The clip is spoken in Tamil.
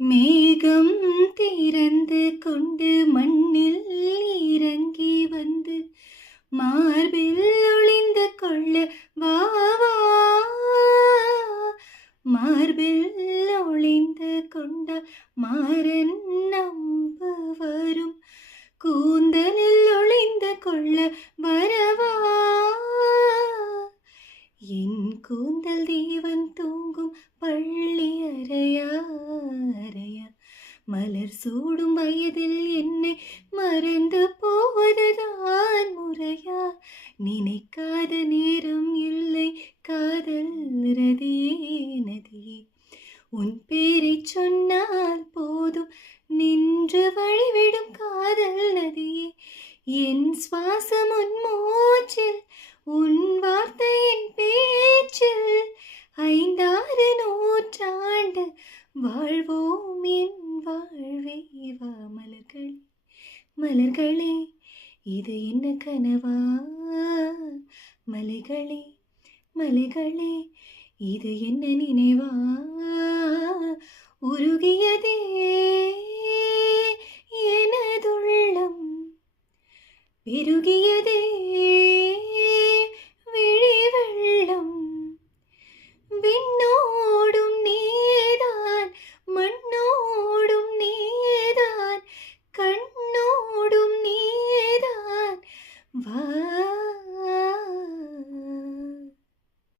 மேகம் திறந்து கொண்டு மண்ணில் இறங்கி வந்து மார்பில் ஒளிந்து கொள்ள வா வா. மார்பில் ஒளிந்து கொண்டால் மாறன் நம்பு வரும். கூந்தலில் ஒளிந்து கொள்ள வரவா. என் கூந்தல் தேவன் தூங்கும் பள்ளி அறையா அறையா. மலர் சூடும் வயதில் என்னை மறந்து போவதுதான் முறையா. நினைக்காத நேரம் இல்லை காதல் ரதியே நதியே. உன் பேரை சொன்னால் போதும் நின்று வழிவிடும் காதல் நதியே. என் சுவாசம் உன் மூச்சில், உன் வார்த்தையின் பேச்சில். 5-6 நூற்றாண்டு வாழ்வோம் என் வாழ்வே வா. மலர்களே மலர்களே இது என்ன கனவா. மலைகளே மலைகளே இது என்ன நினைவா. உருகியதே எனதுள்ளம், பெருகியதே